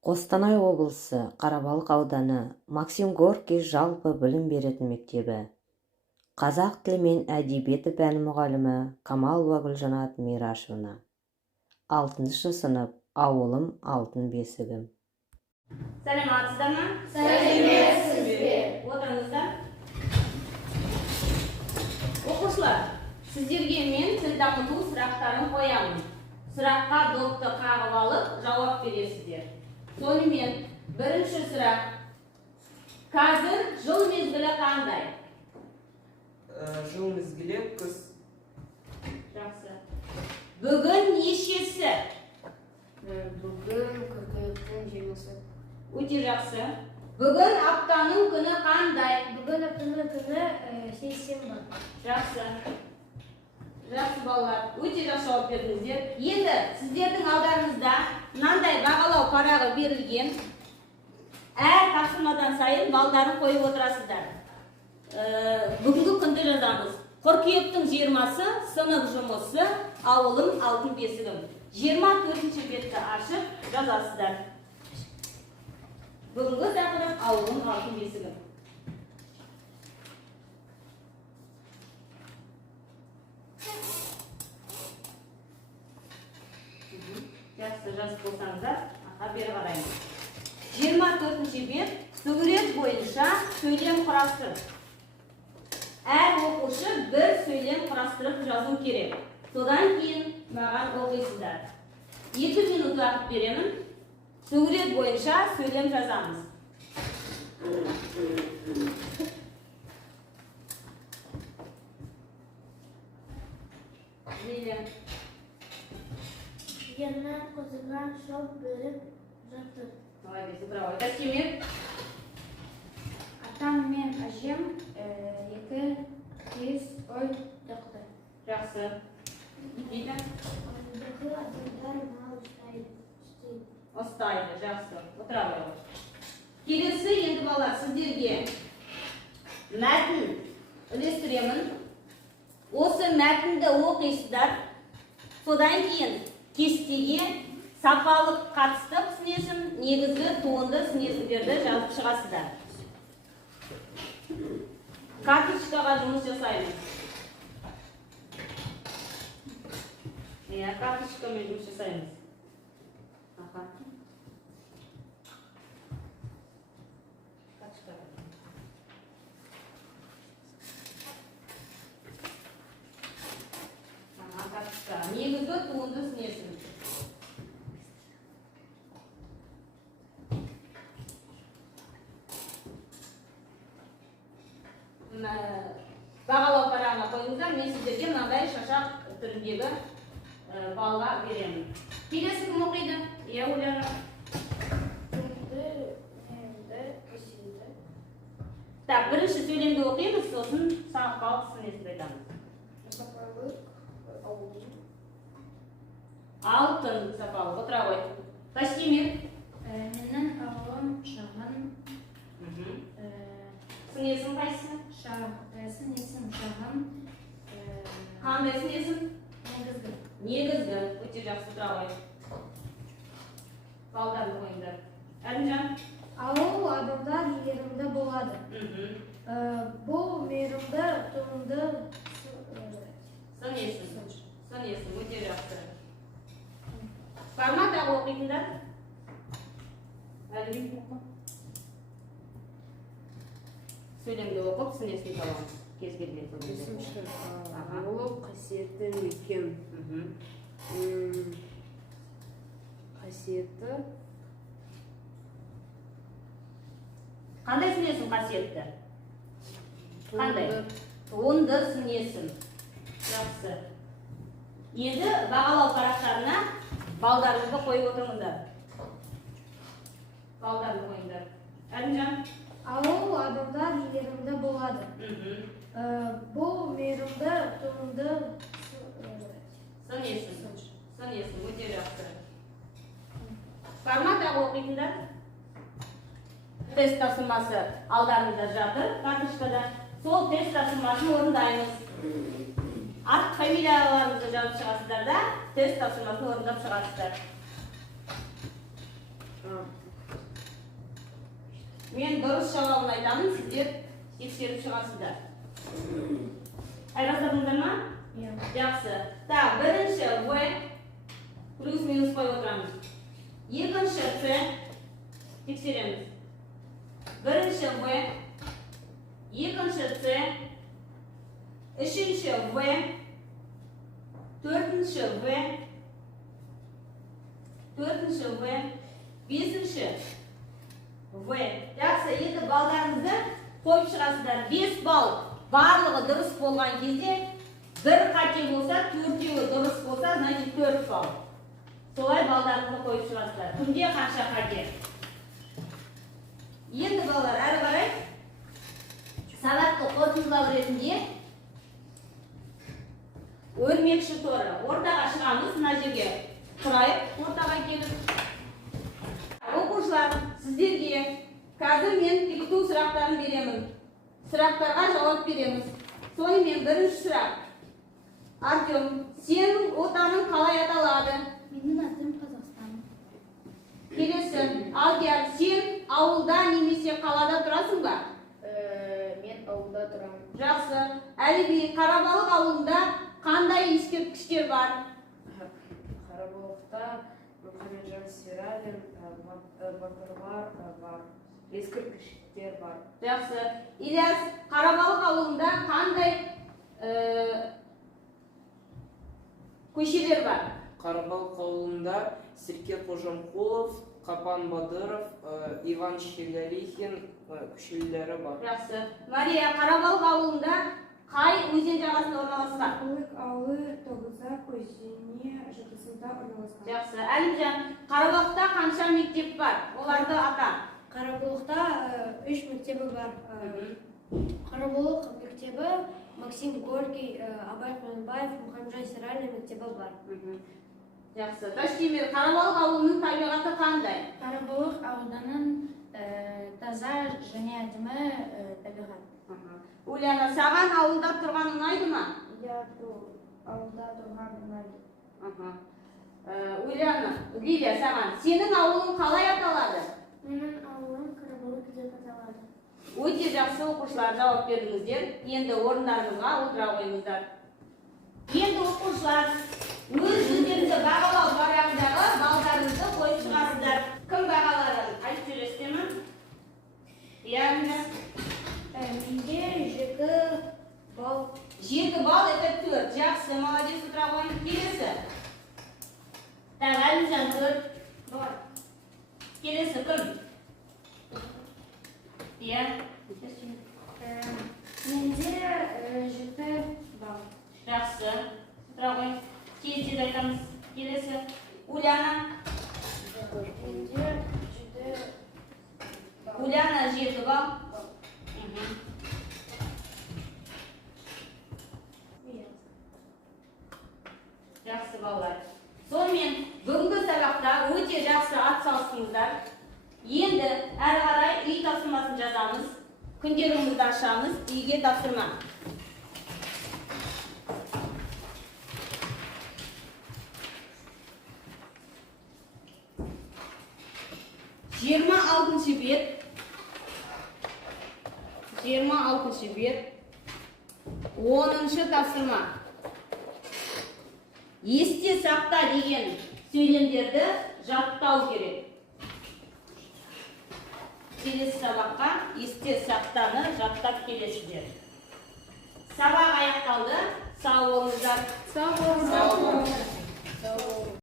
Қостанай облысы Қарабалық ауданы Максим Горький жалпы білім беретін мектебі. Қазақ тілі мен әдебиеті пәні мұғалімі Камалова Гүлжанат Мирашевна. 6-шы сынып, ауылым алтын бесігім. Сәлеметсіздер ме? Сәлеметсіз. Отырыңыздар. Оқушылар, сіздерге мен тіл дамыту сұрақтарын қоямын. Сұраққа допты қағып алып, жауап бересіздер. Сонымен, бірінші сұрақ. Қазір жыл мезгілі қандай? Жыл мезгілі күз. Жақсы. Бүгін нешесі? Бүгін қыркүйектің 20-сі. Өте жақсы. Бүгін аптаның күні қандай? Бүгін аптаның күні сейсенбі. Жақсы. Жақсы балалар, өте жақсы жауап бердіңіздер. Енді сіздердің алдарыңызда мынандай бағалау парағы берілген. Әр тапсырмадан сайын балдарын қойып отырасыздар. Бүгінгі күнді жазамыз. Қыркүйектің 20-сы сынып жұмысы, ауылым алтын бесігім. 24-ші бетті ашып жазасыздар. Бүгінгі тақырып ауылым алтын бесігім. Жақсы жазып болсаңыздар, бері қараймыз. 24-ші бет сурет бойынша сөйлем құрастыр. Әр оқушы бір сөйлем құрастырып жазу керек. Содан кейін маған оқисыздар. 2 минут уақыт беремін. Сурет бойынша сөйлем жазамыз. Yana qo'zigan shop berib жатыр. Молодец, браво. Тастемир. Atam men ajim екі кез ой тоқты. Жақсы. Дейді. Ойындағы адамдар мал ұстайды. Ұстайды, жақсы. Отыра беріңіз. Келесі енді балалар сіздерге мәтін үлестіремін. Осы мәтінді оқисыздар. Содан кейін кестеге сапалық қатысты снесім, негізгі туынды снесімдерді жазып шығасыздар. Карточкаға жұмыс жасаймыз. Карточкамен жұмыс жасаймыз. Негізгі туынды снесім. Бағалау парағына қойыңыздар, мен сіздерге мынандай шашақ түріндегі балға беремін. Келесі кім оқиды? Ульяна. Так, бірінші сөйлемді оқимыз, сосын сапалық снесімді айтамыз. Алтын сапалық, отыра қой. Тастемир. Менің ауылым шағын. Снесім қайсысы? Снесім шағын. Қандай снесім? Негізгі. Негізгі, өте жақсы тұра қой. Балдарды қойыңдар. Әлімжан? Ауыл адамдар ерімді болады. Бұл мейірімді туынды Снесім, өте жақсы. Барма тағы оқитындар? Әлімжан оқы. Сөйлемді оқып, снесім табамыз. Кез келген Бесінші. Ауылым қасиетті мекен. Қасиетті. Қандай снесім қасиетті? Қандай? Туынды снесім. Жақсы. Енді бағалау парақтарына балдарыңызды қойып отырыңыздар. Балдарды қойыңдар. Әлімжан? Ауыл адамдар ерімді болады. Бұл мейірімді туынды Снесім, өте жақсы. Барма тағы оқитындар? Тест тапсырмасы алдарыңызда жатыр, карточкада. Сол тест тапсырмасын орындаймыз. Ат фамилияларыңызды жазып шығасыздар да, тест тапсырмасын орындап шығасыздар. Мен дұрыс жауабын айтамын, сіздер тексеріп шығасыздар. Айғаздырдыңдар ма? Иә. Жақсы. Так, бірінші В плюс-минус қойып отырамыз. Екінші С тексереміз. Бірінші В, екінші С, үшінші В, төртінші В, бесінші В. Жақсы, енді балдарыңызды қойып шығасыздар. 5 балл барлығы дұрыс болған кезде, бір қате болса, төртеуі дұрыс болса, значит 4 балл. Солай балдарыңызды қойып шығасыздар. Кімде қанша қате? Енді балалар, әрі қарай сабақты қорытындылау ретінде өрмекші торы. Ортаға шығамыз, мына жерге тұрайық, ортаға келіп. Оқушылар, сіздерге қазір мен тіркеу сұрақтарын беремін. Сұрақтарға жауап береміз. Сонымен бірінші сұрақ. Артем, сенің отаның қалай аталады? Менің атым Қазақстан. Келесі. Алдияр, сен ауылда немесе қалада тұрасың ба? Мен ауылда тұрамын. Жақсы. Әліби, Қарабалық ауылында қандай ескерткіштер бар? Қарабалықта Мұхамеджан Сералин, батырлар бар, ескерткіштер бар. Жақсы. Ильяс, Қарабалық ауылында қандай көшелер бар? Қарабалық ауылында Серке Қожамқұлов, Қапан Бадыров, Иван Шелялихин көшелері бар. Жақсы. Мария, Қарабалық ауылында қай өзен жағасында орналасқан? Қарабалық ауылы Тоғызақ өзені жағасында орналасқан. Жақсы. Әлімжан, Қарабалықта қанша мектеп бар? Оларды ата. Қарабалықта 3 мектебі бар. Қарабалық мектебі Максим Горький, Абай Құнанбаев, Мұхамеджан Сералин мектебі бар. Жақсы. Ташкемер, Қарабалық ауылының табиғаты қандай? Қарабалық ауданының таза және әдемі табиғат. Ульяна, саған ауылда тұрған ұнайды ма? Иә, ауылда тұрған ұнайды. Ульяна, Лилия, саған сенің ауылың қалай аталады? Менің ауылым Қарабалық деп аталады. Өте жақсы оқушылар жауап бердіңіздер. Енді орындарыңызға отыра қойыңыздар. Енді оқушылар өз өздеріңізді бағалау парағындағы балдарыңызды қойып шығасыздар. Кім бағаларын айтып жүресіздер ме? Яғни Менде 7 балл. 7 балл это 4. Жақсы, молодец, отыра қойыңыз. Келесі. Так, Әлімжан 4. Келесі кім? Иә. Менде 7 балл. Жақсы. Отыра қойыңыз. Тез айтамыз. Келесі. Ульяна. Менде 7 балл. Ульяна 7 балл. Жақсы балалар. Сонымен бүгінгі сабақта өте жақсы атсалыстыңыздар. Енді әрі қарай үй тапсырмасын жазамыз. Күндеріңізді ашамыз. Үйге тапсырма. Жиырма алтыншы бет. 26-шы бет. 10-шы тапсырма. Есте сақта деген сөйлемдерді жаттау керек. Келесі сабаққа есте сақтаны жаттап келесіздер. Сабақ аяқталды. Сау болыңыздар. Сау